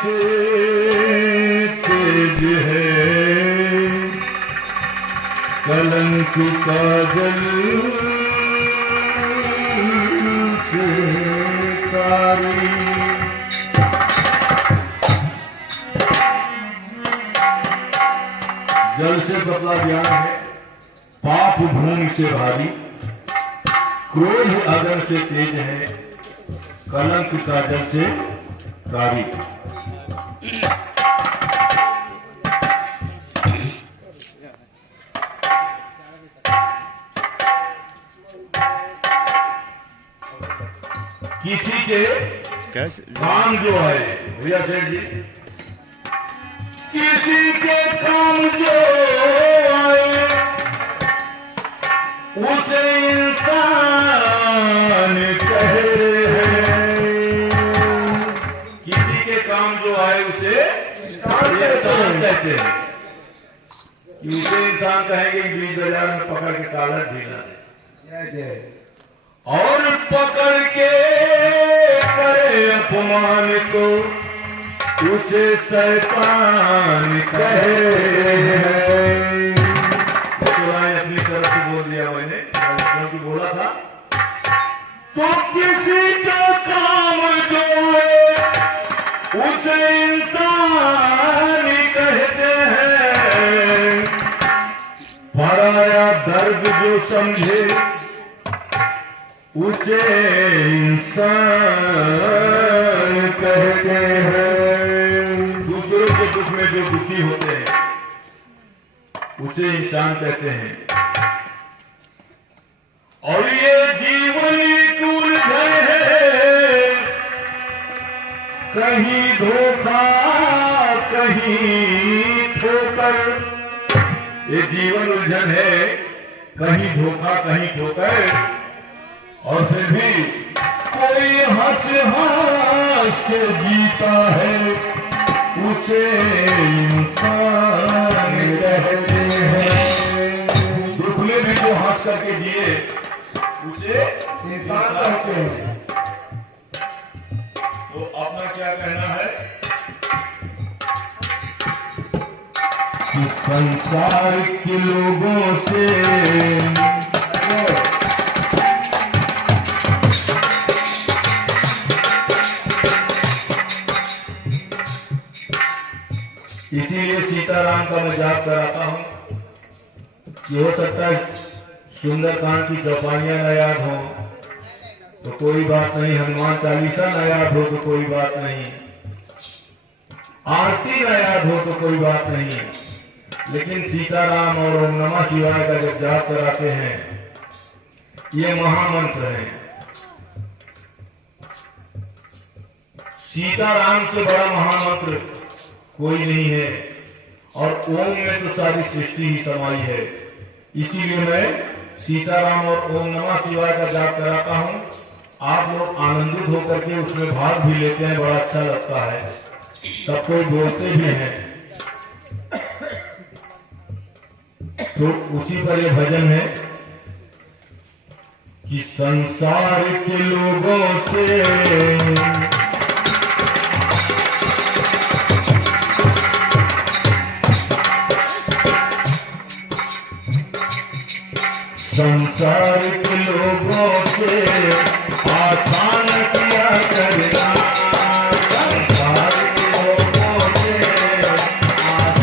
से तेज है कलंक काजल से कारी। जल से बदला ज्ञान है, पाप भूमि से भारी, क्रोध अगन से तेज है, कलंक काजल से कारी। किसी के काम जो है भैया सेठ जी, किसी के काम जो आए उसे इंसान कहते हैं। किसी के काम जो आए उसे इंसान कहते हैं। उसे इंसान कहेंगे बीच बाजार में पकड़ के काला ढीला और पकड़ के करे अपमान को उसे शैतान कहे हैं। अपनी तरफ से बोल दिया मैंने, क्योंकि बोला था तो किसी का काम जो है उसे इंसान कहते हैं। पराया दर्द जो समझे उसे इंसान कहते हैं। दूसरों के दुख में जो दुखी होते हैं उसे इंसान कहते हैं। और ये जीवन एक उलझन है, कहीं धोखा कहीं ठोकर। ये जीवन उलझन है, कहीं धोखा कहीं ठोकर। और फिर भी कोई हंस हंस के जीता है उसे इंसान कहते हैं। दुख में भी जो हंस करके जिए उसे इंसान कहते हैं। तो अपना क्या कहना है कि संसार के लोगों से इसीलिए सीताराम का मजाक कराता हूं कि हो सकता है सुंदरकांड की चौपाइयां न याद हो तो कोई बात नहीं, हनुमान चालीसा न याद हो तो कोई बात नहीं, आरती न याद हो तो कोई बात नहीं, लेकिन सीताराम और ओम नमः शिवाय का जब जाप कराते हैं ये महामंत्र है। सीताराम से बड़ा महामंत्र कोई नहीं है और ओम में तो सारी सृष्टि ही समाई है। इसीलिए मैं सीताराम और ओम नमः शिवाय का जाप कराता हूँ। आप लोग आनंदित होकर के उसमें भाग भी लेते हैं, बड़ा अच्छा लगता है, सब कोई बोलते भी हैं। तो उसी पर ये भजन है कि संसार के लोगों से संसार के लोगों से आसान किया करना। संसार के लोगों से आसान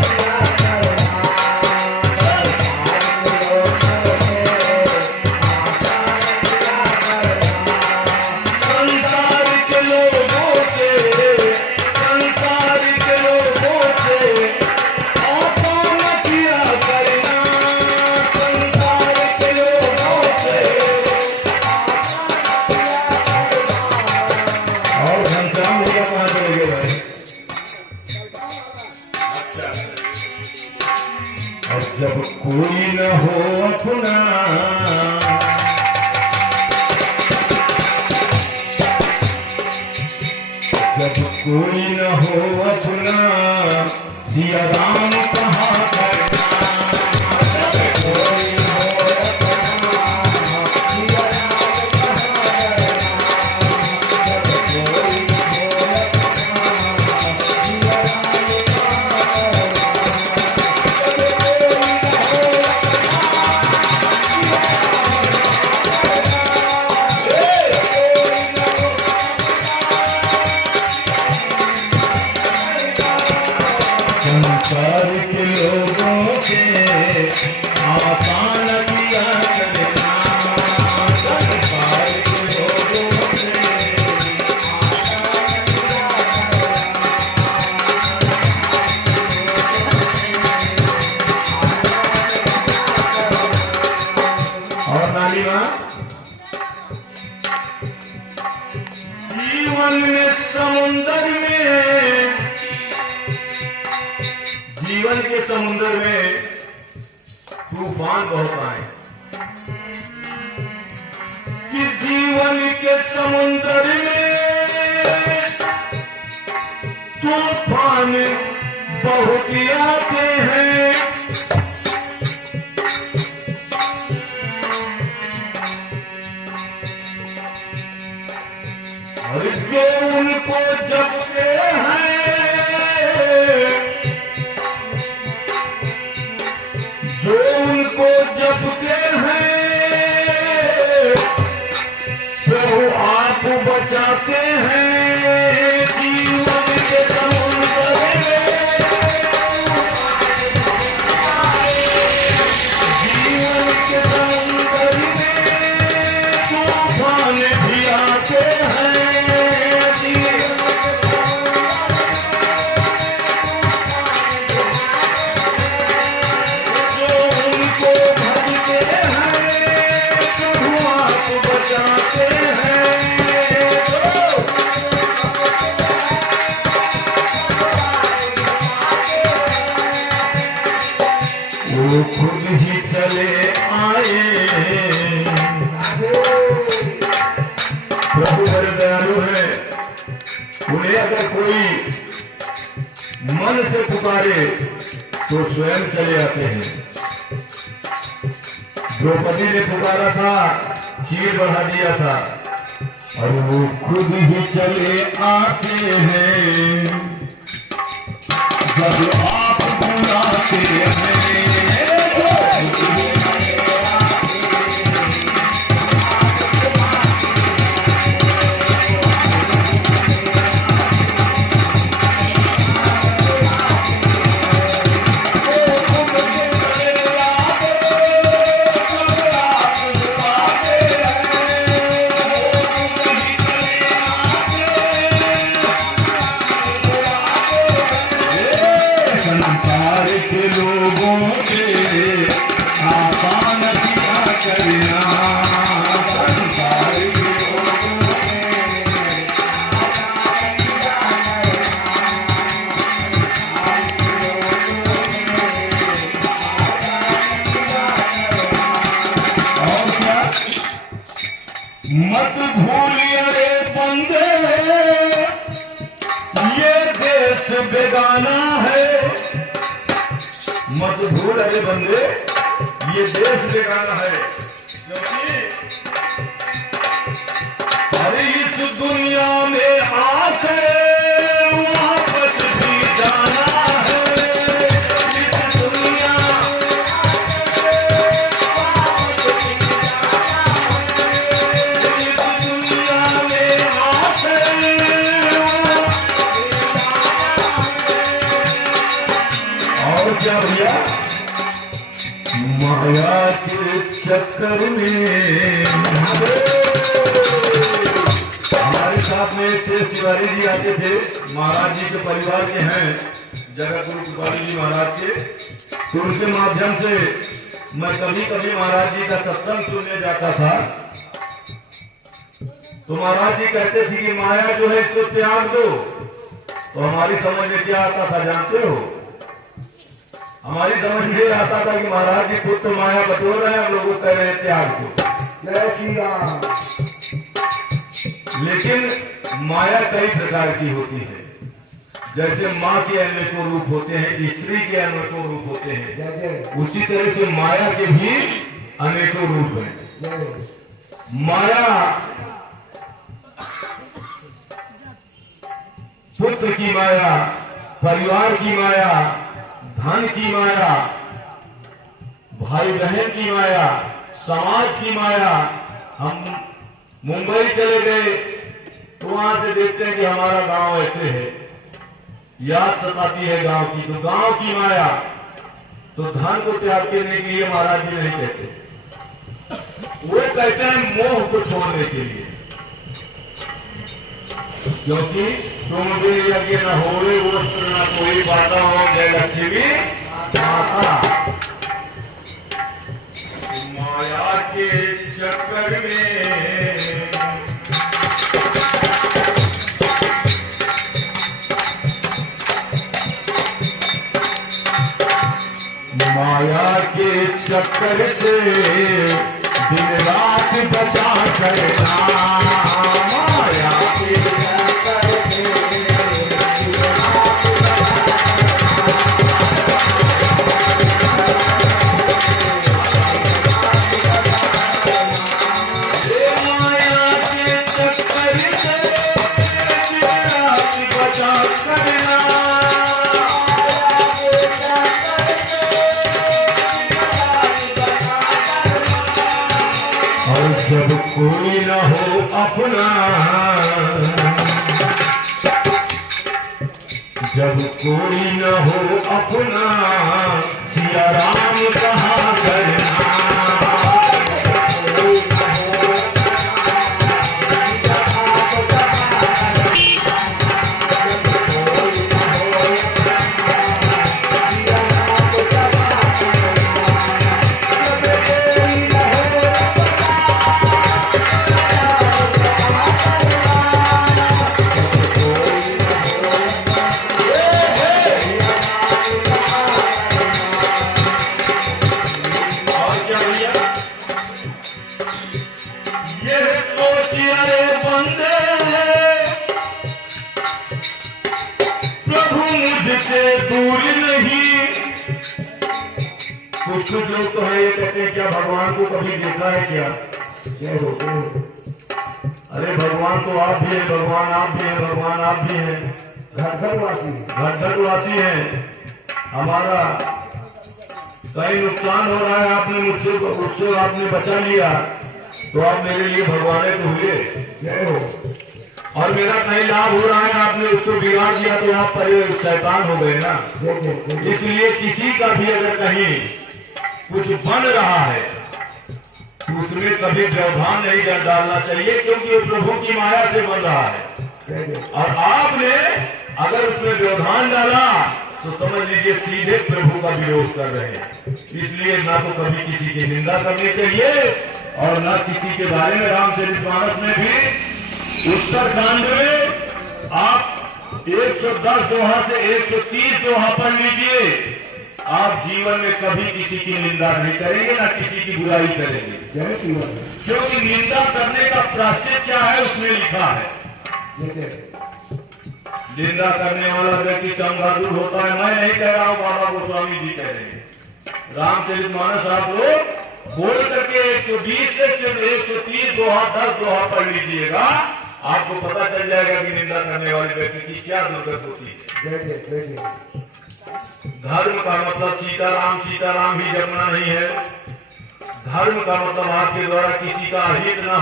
किया करना। संसार के लोगों से आसान किया करना। संसार के लोगों से संसार के लोगों से आसान किया करना। और जब कोई न हो अपना जब कोई न हो अपना सिया राम कहा करना। जब कोई न हो अपना सिया राम कहा करना। जब कोई न हो अपना बहुत आए कि जीवन के समुद्र में तूफान बहुत आते हैं, और जो उनको जपते हैं, जो उनको जपते हैं, प्रभु आप बचाते हैं। जीवन के समुद्र में, जीवन के समुद्र में तूफान भी आते हैं। वो खुद ही चले आए। प्रभु बड़े दयालु है, उन्हें अगर कोई मन से पुकारे तो स्वयं चले आते हैं। द्रौपदी ने पुकारा था, चीर बढ़ा दिया था, और वो खुद ही चले आते हैं जब आप बुलाते हैं। संसार के लोगों के आसान क्या करना, संसार के लोगों और क्या, मत भूलिए रे बंदे, ये देश बेगाना है। मत भूल अरे बंदे, ये देश बेगाना है, क्योंकि अरे इस दुनिया में आके वापस भी जाना है। इस दुनिया में आके और क्या भैया, माया के चक्कर में। हमारे साथ में छह शिवारी जी आते थे, महाराज जी के परिवार के हैं, जगत गुरु शिवारी जी महाराज के। तो उनके माध्यम से मैं कभी कभी महाराज जी का सत्संग सुनने जाता था। तो महाराज जी कहते थे कि माया जो है इसको त्याग दो। तो हमारी समझ में क्या आता था जानते हो? हमारी समझ में आता था कि महाराज जी खुद तो माया बटोर रहे हैं, हम लोगों को कह रहे हैं त्याग दो। जय श्री राम। लेकिन माया कई प्रकार की होती है। जैसे माँ के अनेकों रूप होते हैं, स्त्री के अनेकों रूप होते हैं, उसी तरह से माया के भी अनेकों रूप हैं। माया पुत्र की माया, परिवार की माया, धन की माया, भाई बहन की माया, समाज की माया। हम मुंबई चले गए तो वहां से देखते हैं कि हमारा गांव ऐसे है, याद सताती है गांव की, तो गांव की माया। तो धन को त्याग करने के लिए महाराज जी नहीं कहते, वो कहते हैं मोह को छोड़ने के लिए। क्योंकि तुम भी यज्ञ न होवे वस्त्र न कोई बाता हो, जय लक्ष्मी माता। माया के चक्कर में माया के चक्कर से दिन रात बचा करना, माया के चक्कर से दिन रात माया के चक्कर से दिन रात बचा करना, जब कोई न हो अपना, जब कोई न हो अपना, सिया राम कहा करना, कुछ लोग तो है ये कहते हैं क्या भगवान को कभी देखा है क्या? क्या होते हैं? अरे भगवान तो आप भी हैं, भगवान आप भी हैं, भगवान आप भी हैं, घर वासी हैं। हमारा कहीं नुकसान हो रहा है, आपने मुझसे आपने बचा लिया तो आप मेरे लिए भगवान तो हुए। जय हो। और मेरा कहीं लाभ हो रहा है, आपने उसको बिगाड़ दिया तो आप शैतान हो गए ना। इसलिए किसी का भी अगर कहीं कुछ बन रहा है तो उसमें कभी व्यवधान नहीं डालना चाहिए, क्योंकि वो प्रभु की माया से बन रहा है। और आपने अगर उसमें व्यवधान डाला तो समझ लीजिए सीधे प्रभु का विरोध कर रहे हैं। इसलिए ना तो कभी किसी की निंदा करनी चाहिए और ना किसी के बारे में। रामचरितमानस में भी उत्तरकांड में आप 110 दोहा से 130 दोहा पढ़ लीजिए, आप जीवन में कभी किसी की निंदा नहीं करेंगे, ना किसी की बुराई करेंगे। क्योंकि निंदा करने का प्रायश्चित क्या है उसमें लिखा है। निंदा करने वाला व्यक्ति चमगादुर होता है। मैं नहीं कह रहा हूँ, बाबा गोस्वामी जी कह रहे हैं। रामचरितमानस आप लोग बोल करके 120 से 130 दोहा 10 दोहा पढ़ लीजिएगा, आपको पता चल जाएगा कि निंदा करने वाले व्यक्ति की क्या दुर्गत होती है। धर्म का मतलब सीताराम ही जपना नहीं है। धर्म का मतलब आपके द्वारा किसी का अहित ना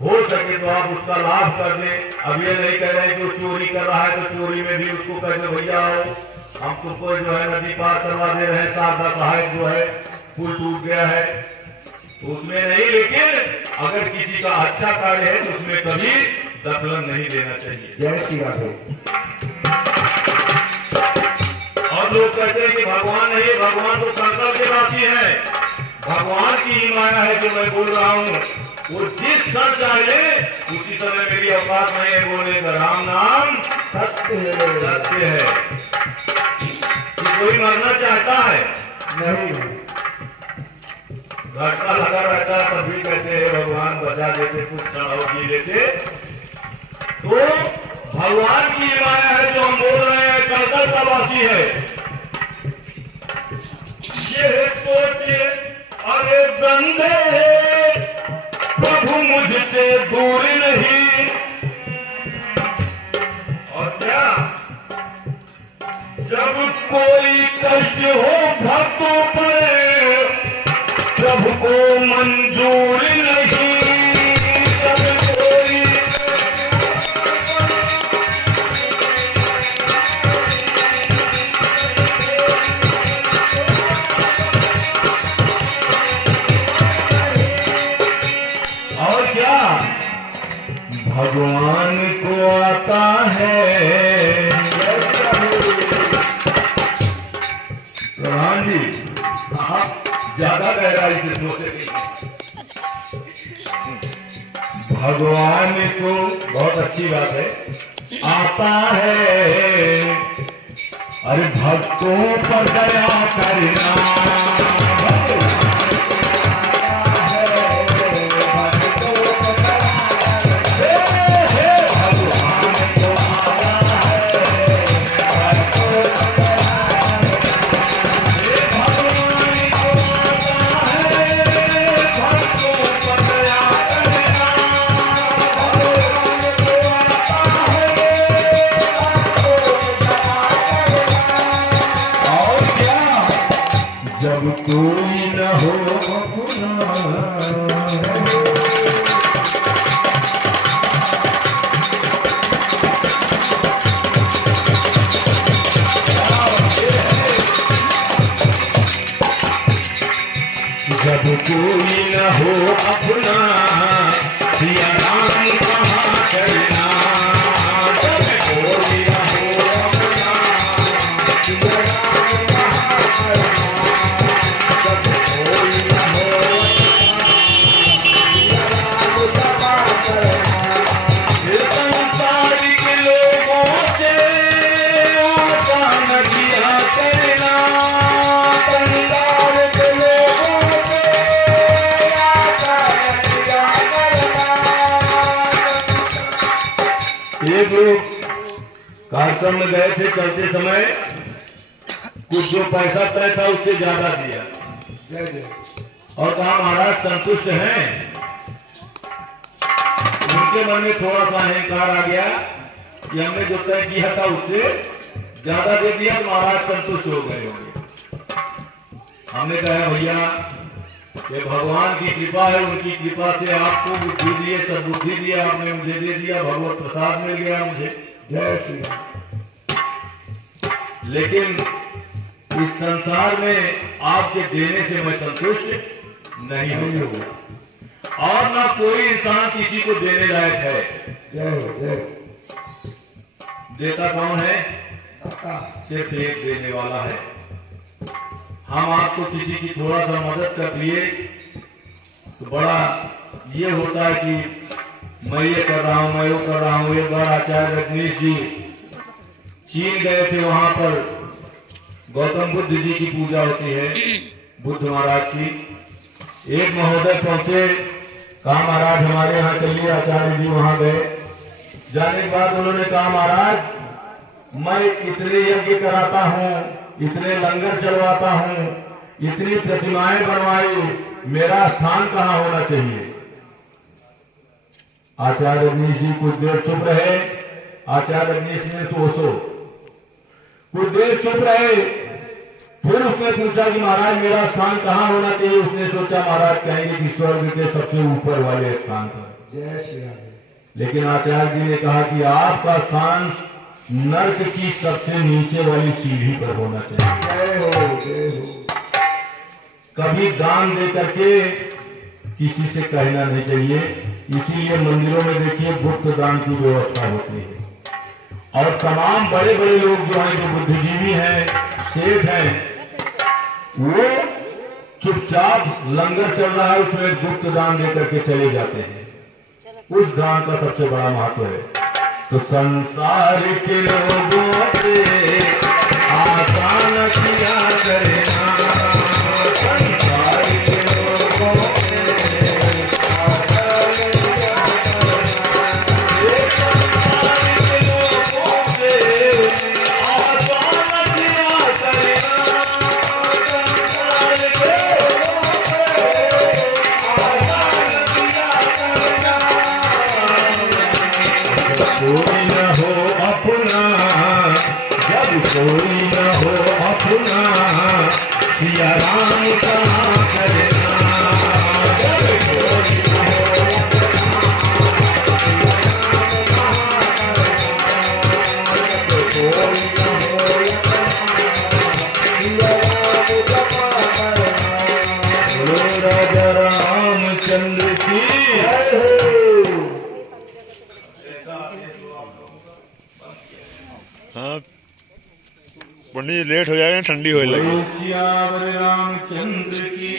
हो सके तो आप उसका लाभ कर दें। अब ये नहीं कह रहे कि वो चोरी कर रहा है तो चोरी में भी उसको कह दो भैया आओ हम तुमको जो है नदी पार करवा दे रहे हैं, शारदा सहायक जो है पुल टूट गया है तो उसमें नहीं। लेकिन अगर किसी का अच्छा कार्य है तो उसमें कभी दखल नहीं देना चाहिए। जय श्री राम। और लोग कहते हैं कि भगवान नहीं है, भगवान तो संकल्प के राशि है। भगवान की ही माया है जो मैं बोल रहा हूँ। वो जिस क्षण चाहे उसी समय मेरी औकात नहीं है बोलने का। राम नाम सत्य है। कि कोई मरना चाहता है नहीं, घटका लगा रहता है तभी कहते हैं भगवान बचा देते, कुछ क्षण और जी लेते। तो भगवान की माया है जो हम बोल रहे हैं, कलकल का वासी है। ये सोचे अरे बंदे प्रभु मुझसे दूर नहीं, और क्या जब कोई कष्ट हो भक्तों पर प्रभु को मंजूर नहीं। भगवान को आता है प्रधान जी, आप ज्यादा गहराई से सोचे। भगवान को बहुत अच्छी बात है, आता है अरे भक्तों पर दया करना, जब कोई न हो अपना। जब कोई न हो अपना, सिया राम कहाँ करना। जब कोई न हो अपना, सिया राम कहाँ करना। एक लोग कार्यक्रम में गए थे, चलते समय कुछ जो पैसा तय था उससे ज्यादा दिया और कहा महाराज संतुष्ट हैं। उनके मन में थोड़ा सा अहंकार आ गया कि हमने जो तय किया था उससे ज्यादा दे दिया तो महाराज संतुष्ट हो गए होंगे। हमने कहा भैया ये भगवान की कृपा है, उनकी कृपा से आपको बुद्धि दिए, सब बुद्धि दिया आपने, मुझे दे दिया, भगवत प्रसाद मिल गया मुझे, जय श्री राम। लेकिन इस संसार में आपके देने से मैं संतुष्ट नहीं हूँ और ना कोई इंसान किसी को देने लायक है। जय देता कौन है? सिर्फ एक देने वाला है। हम आपको किसी की थोड़ा सा मदद कर लिए तो बड़ा ये होता है कि मैं ये कर रहा हूँ, मैं वो कर रहा हूँ। एक बार आचार्य रजनीश जी चीन गए थे, वहां पर गौतम बुद्ध जी की पूजा होती है, बुद्ध महाराज की। एक महोदय पहुंचे, कहा महाराज हमारे यहाँ चलिए। आचार्य जी वहां गए, जाने के बाद उन्होंने कहा महाराज मैं इतने यज्ञ कराता हूँ, इतने लंगर चलवाता हूँ, इतनी प्रतिमाएं बनवाई, मेरा स्थान कहाँ होना चाहिए? आचार्य रजनीश जी कुछ देर चुप रहे। आचार्य रजनीश ने सोचो, कुछ देर चुप रहे, फिर उसने पूछा कि महाराज मेरा स्थान कहाँ होना चाहिए? उसने सोचा महाराज कहेंगे कि स्वर्ग के सबसे ऊपर वाले स्थान पर। जय श्री राम। लेकिन आचार्य जी ने कहा कि आपका स्थान नर्क की सबसे नीचे वाली सीढ़ी पर होना चाहिए। जय हो। कभी दान दे करके किसी से कहना नहीं चाहिए। इसीलिए मंदिरों में देखिए गुप्त दान की व्यवस्था होती है और तमाम बड़े बड़े लोग जो हैं, जो बुद्धिजीवी हैं, सेठ हैं, वो चुपचाप लंगर चल रहा है उसमें गुप्त दान दे करके चले जाते हैं। उस दान का सबसे बड़ा महत्व है। तो संसार के लोगों से आसान किया करना, संसार के लोगों से आसान किया करना, संसार के लोगों से आसान किया करना, संसार के लोगों से आसान किया करना। कोई न हो अपना, जब कोई न हो अपना, सिया राम कहाँ करना। जब कोई न हो राजा रामचंद्र की जय हो। हाँ पंडित लेट हो जाएगा, ठंडी हो लगी। रामचंद्र की